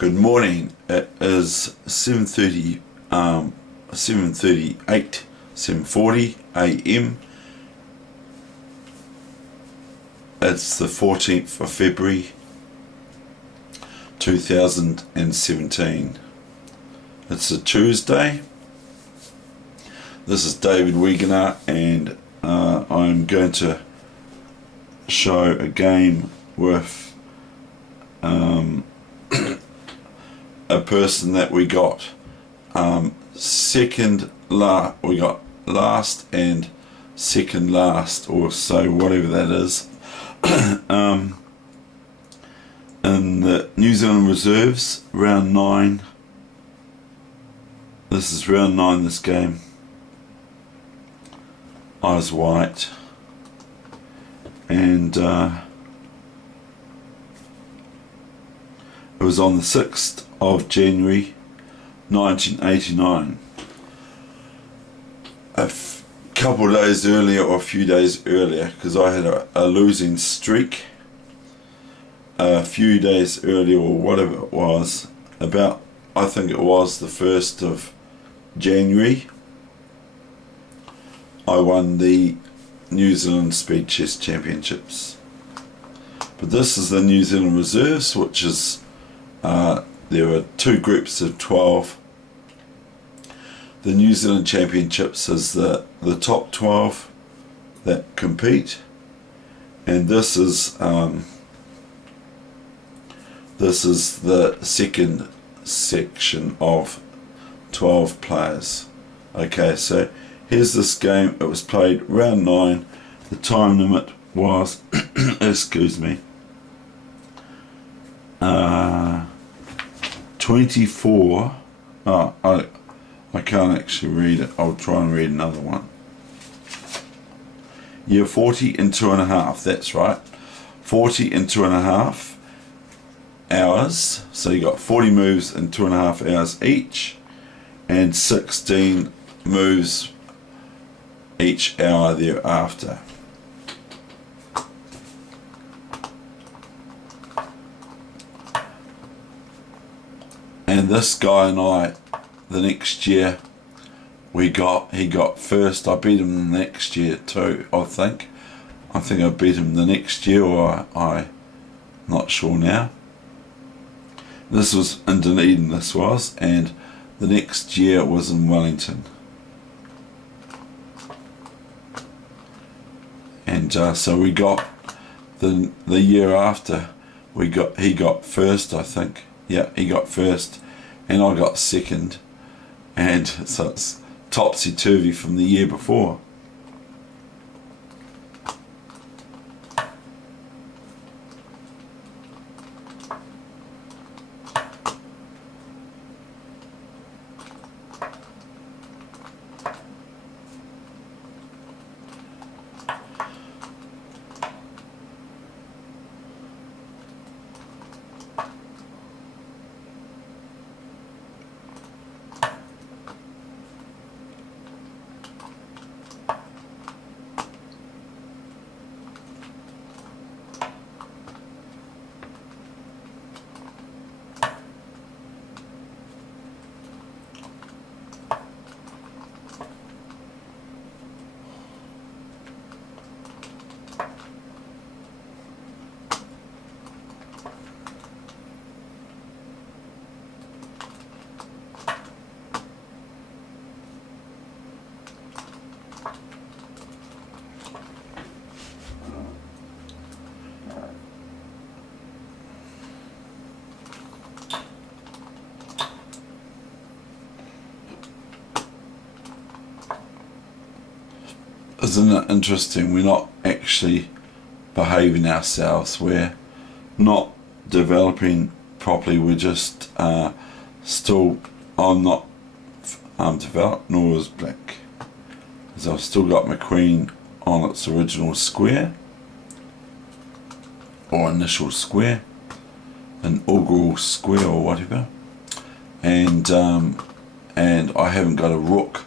Good morning. It is 7:30, 7:38, 7:40 a.m. It's the 14th of February 2017. It's a Tuesday. This is David Weegenaar, and I'm going to show a game with a person that we got we got last and second last, or so, whatever that is, in the New Zealand Reserves, round 9. This is round 9, this game. Eyes white, and it was on the 6th of January 1989. Couple of days earlier, or a few days earlier, because I had a losing streak a few days earlier, or whatever it was, about, I think it was the 1st of January, I won the New Zealand Speed Chess Championships. But this is the New Zealand Reserves, which is there were two groups of 12. The New Zealand Championships is the top 12 that compete, and this is the second section of 12 players. Okay, so here's this game. It was played round 9. The time limit was excuse me, 24. I can't actually read it. I'll try and read another one. Yeah, 40 and 2.5. That's right. 40 and 2.5 hours. So you got 40 moves in 2.5 hours each, and 16 moves each hour thereafter. And this guy and I, the next year, he got first. I beat him the next year too, I think. I beat him the next year, or I'm not sure now. This was in Dunedin, this was, and the next year was in Wellington. And so we got the year after, he got first, I think. Yeah, he got first, and I got second, and so it's topsy-turvy from the year before. Isn't it interesting? We're not actually behaving ourselves. We're not developing properly. We're just still. I'm not developed, nor is black, because I've still got my queen on its original square, or initial square, an augural square or whatever, and I haven't got a rook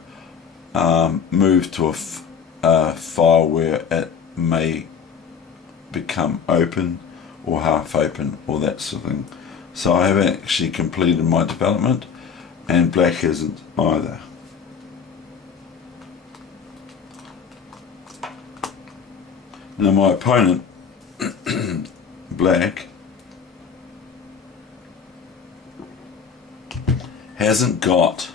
moved to a file where it may become open or half open or that sort of thing. So I haven't actually completed my development, and black hasn't either. Now my opponent, black, hasn't got,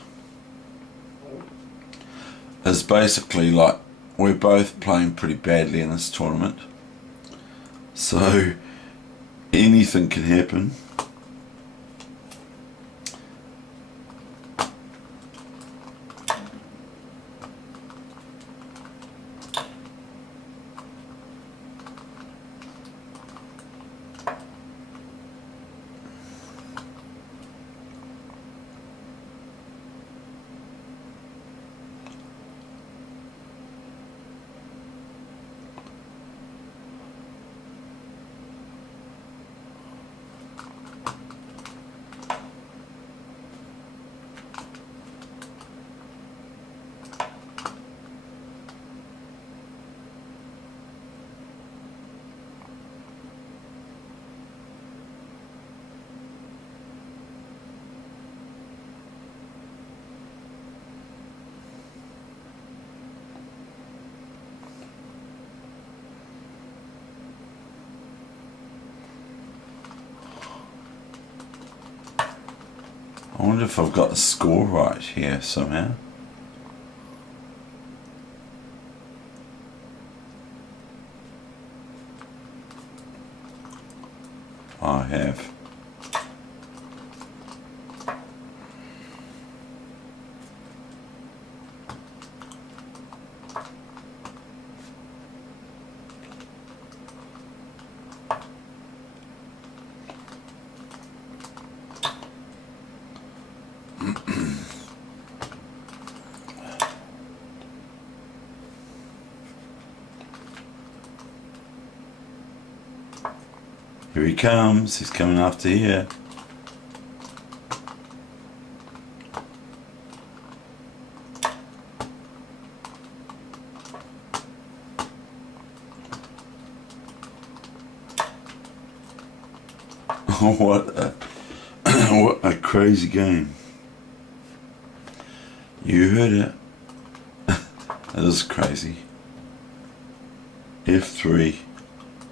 is basically like, we're both playing pretty badly in this tournament, so anything can happen. I wonder if I've got the score right here somehow. I have. Here he comes, he's coming after here. What a crazy game. You heard it. That is crazy. F3,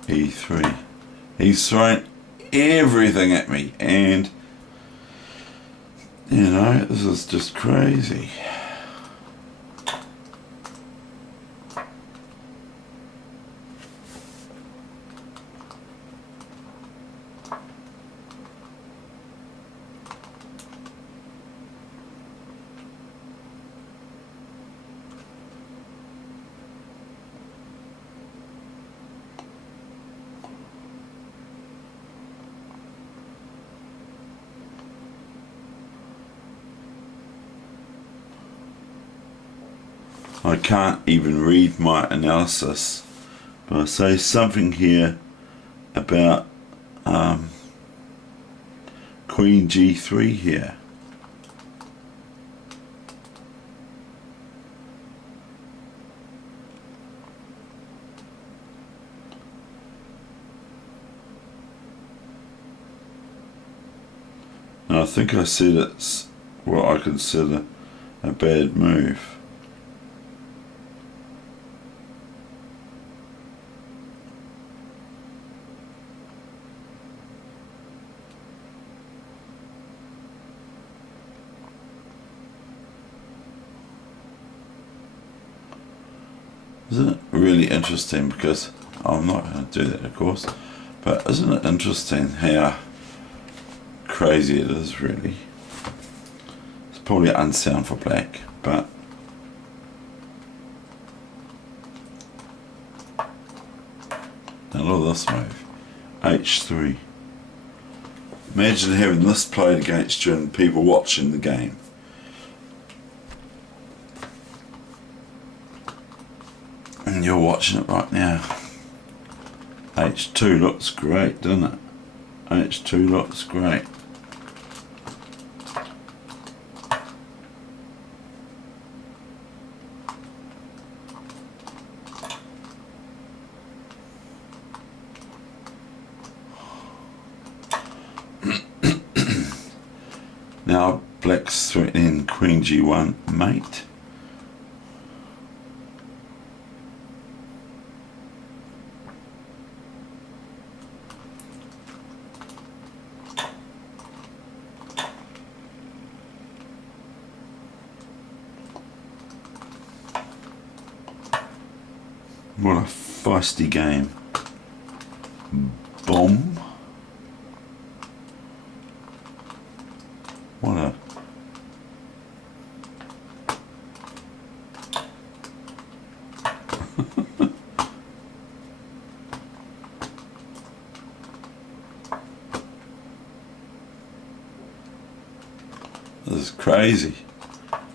E3. He's thrown everything at me, and you know, this is just crazy. I can't even read my analysis, but I say something here about Queen G3 here. And I think I said it's what I consider a bad move. Isn't it really interesting, because I'm not going to do that of course, but isn't it interesting how crazy it is really? It's probably unsound for black, but now look at this move, H3. Imagine having this played against you and people watching the game. And you're watching it right now. H2 looks great, doesn't it? H2 looks great. Now black's threatening queen g1 mate. What a feisty game. Boom. What a... This is crazy.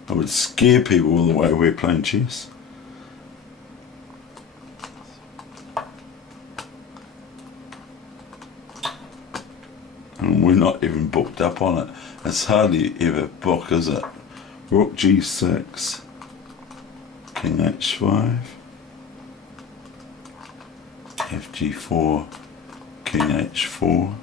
I would scare people all the way we're playing chess. And we're not even booked up on it. It's hardly ever book, is it? Rook g6, king h5, fg4, king h4.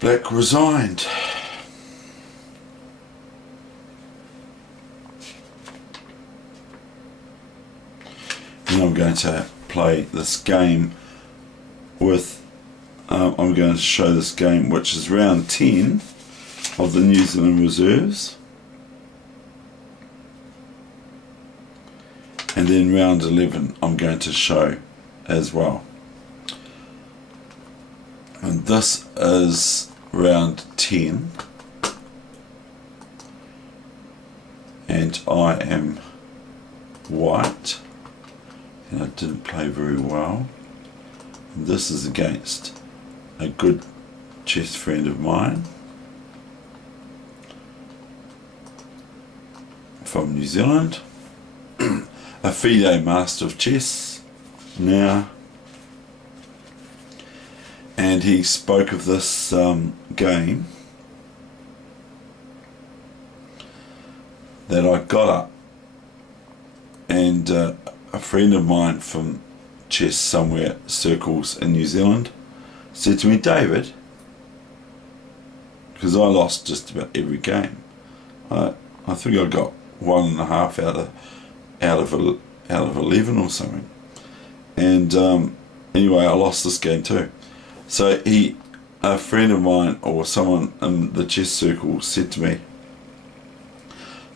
Black resigned. And I'm going to play this game with, I'm going to show this game which is round 10 of the New Zealand reserves. And then round 11 I'm going to show as well. And this is round 10, and I am white, and I didn't play very well. And this is against a good chess friend of mine from New Zealand, a FIDE master of chess now. And he spoke of this game that I got up, and a friend of mine from chess somewhere circles in New Zealand said to me, David, because I lost just about every game, I think I got 1.5 out of 11 or something, and anyway I lost this game too. So a friend of mine or someone in the chess circle said to me,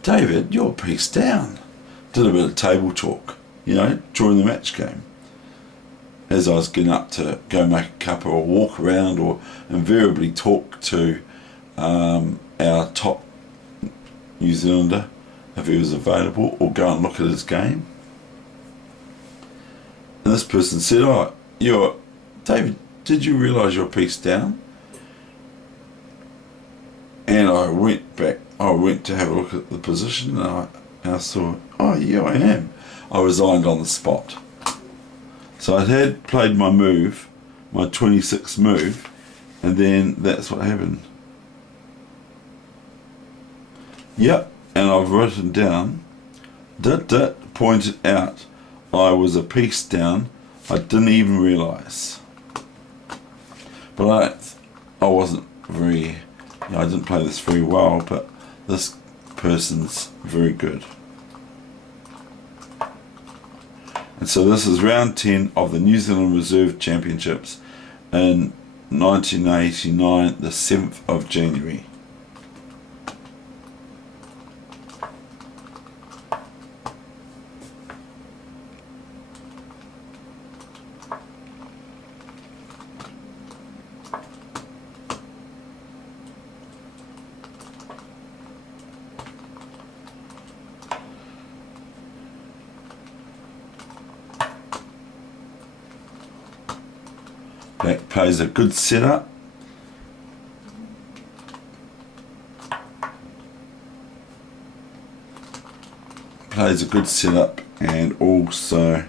David, you're a piece down. Did a bit of table talk, you know, during the match game. As I was getting up to go make a cuppa or walk around, or invariably talk to our top New Zealander if he was available, or go and look at his game. And this person said, oh, David, did you realise you're a piece down? And I went to have a look at the position, and I saw, oh yeah, I am. I resigned on the spot. So I had played my move, my 26th move, and then that's what happened. Yep, and I've written down, pointed out I was a piece down, I didn't even realise. But I wasn't very, I didn't play this very well, but this person's very good. And so this is round 10 of the New Zealand Reserve Championships in 1989, the 7th of January. Black plays a good setup. Plays a good setup and also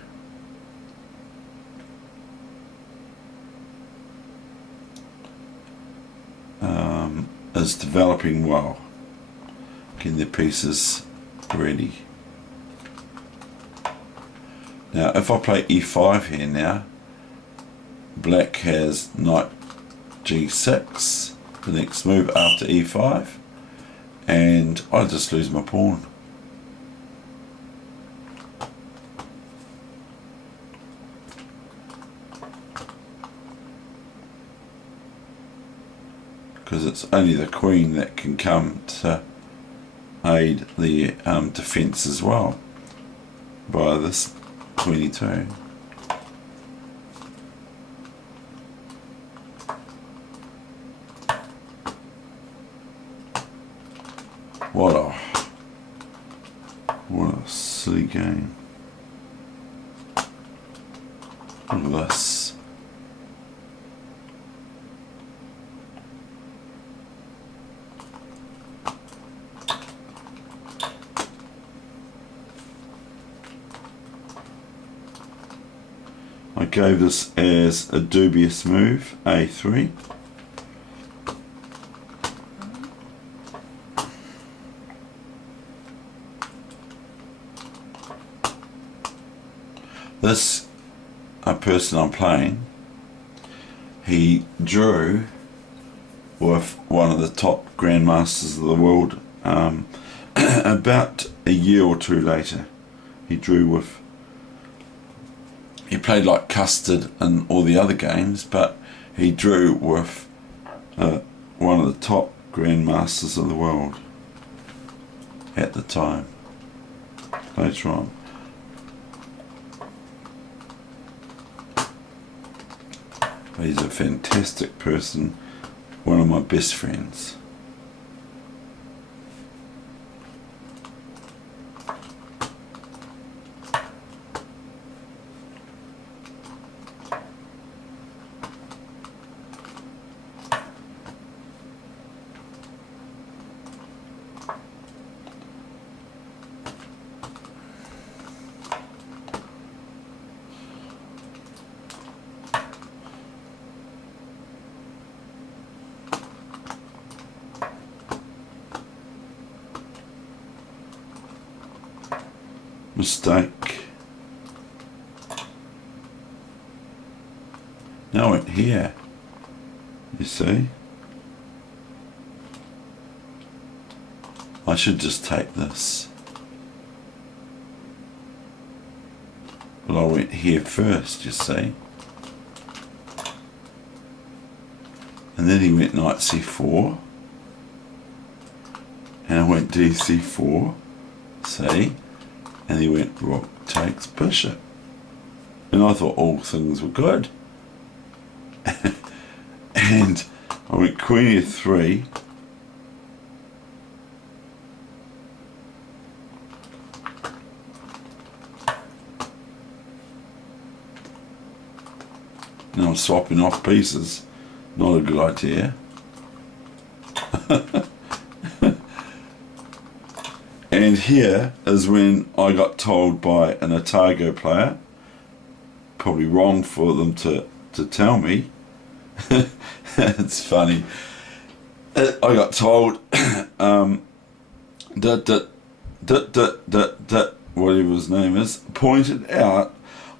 is developing well, getting their pieces ready. Now if I play e5 here now, black has knight g6, the next move after e5, and I just lose my pawn. Because it's only the queen that can come to aid the defence as well by this queenie too. What a silly game. Look at this. I gave this as a dubious move, a3. This person I'm playing, he drew with one of the top grandmasters of the world about a year or two later. He drew with, he played like custard in all the other games, but he drew with one of the top grandmasters of the world at the time, later on. He's a fantastic person, one of my best friends. Mistake. Now it here, you see. I should just take this. But I went here first, you see. And then he went knight c4. And I went dc4, see. And he went rook takes bishop. And I thought all things were good. And I went queen f3. Now I'm swapping off pieces. Not a good idea. And here is when I got told by an Otago player, probably wrong for them to tell me. It's funny. I got told that whatever his name is, pointed out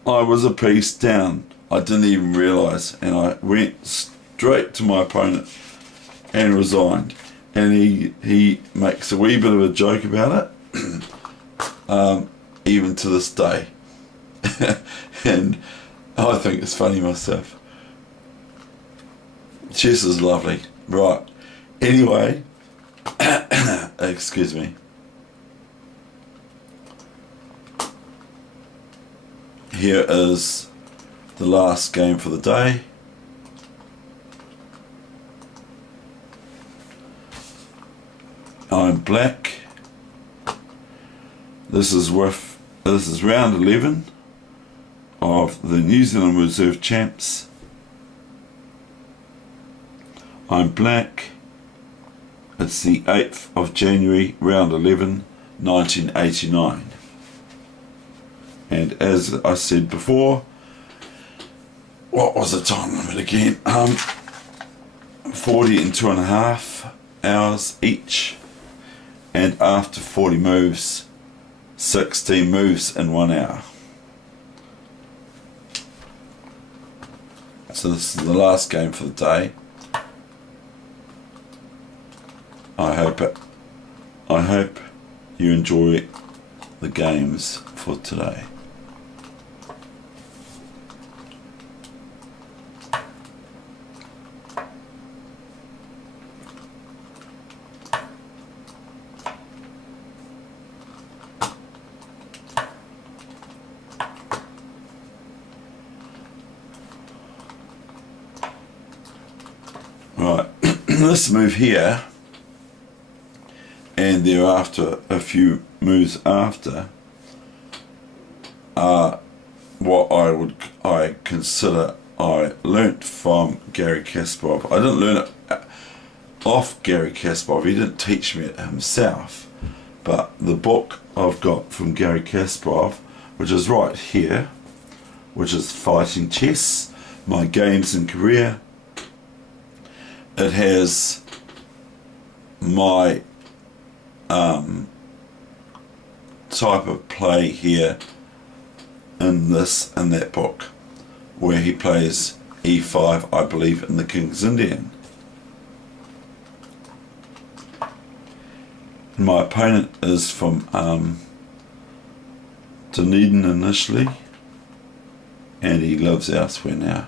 I was a piece down. I didn't even realise, and I went straight to my opponent and resigned. And he makes a wee bit of a joke about it, even to this day. And I think it's funny myself. Chess is lovely. Right. Anyway, excuse me. Here is the last game for the day. I'm black. This is round 11 of the New Zealand Reserve Champs. I'm black. It's the 8th of January, round 11, 1989. And as I said before, what was the time limit again? 40 and 2.5 hours each. And after 40 moves, 16 moves in 1 hour. So this is the last game for the day. I hope you enjoy the games for today. Right, this move here, and thereafter a few moves after, are what I consider I learnt from Gary Kasparov. I didn't learn it off Gary Kasparov. He didn't teach me it himself, but the book I've got from Gary Kasparov, which is right here, which is Fighting Chess, My Games and Career. It has my type of play here in that book, where he plays e5, I believe, in the King's Indian. My opponent is from Dunedin initially, and he lives elsewhere now.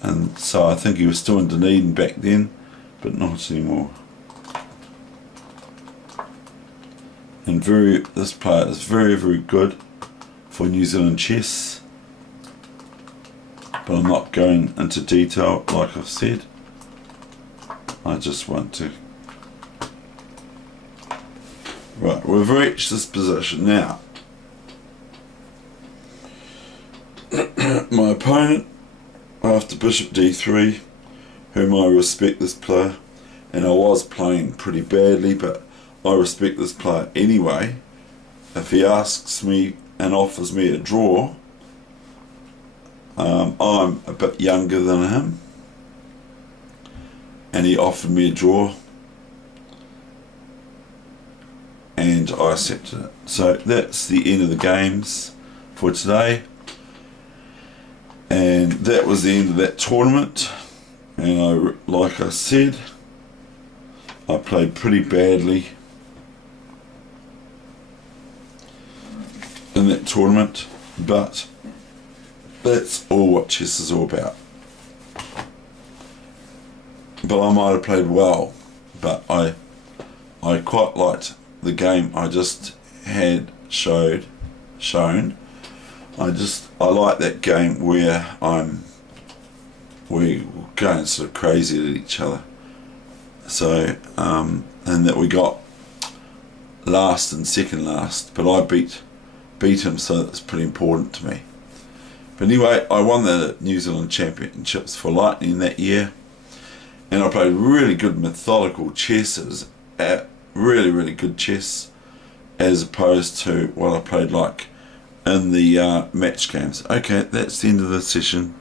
And so I think he was still in Dunedin back then, but not anymore. And this player is very, very good for New Zealand chess, but I'm not going into detail like I've said. I just want to. Right, we've reached this position now. My opponent, after bishop d3, whom I respect this player, and I was playing pretty badly, but I respect this player anyway. If he asks me and offers me a draw, I'm a bit younger than him, and he offered me a draw, and I accepted it. So that's the end of the games for today, and that was the end of that tournament. And like I said, I played pretty badly in that tournament, but that's all what chess is all about. But I might have played well, but I quite liked the game I just had shown. I like that game where we're going sort of crazy at each other. So and that we got last and second last, but I beat him, so that's pretty important to me. But anyway, I won the New Zealand Championships for Lightning that year, and I played really good methodical chess. It was really, really good chess, as opposed to what I played like in the match games. Okay, that's the end of the session.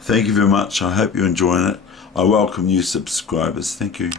Thank you very much. I hope you're enjoying it. I welcome new subscribers. Thank you.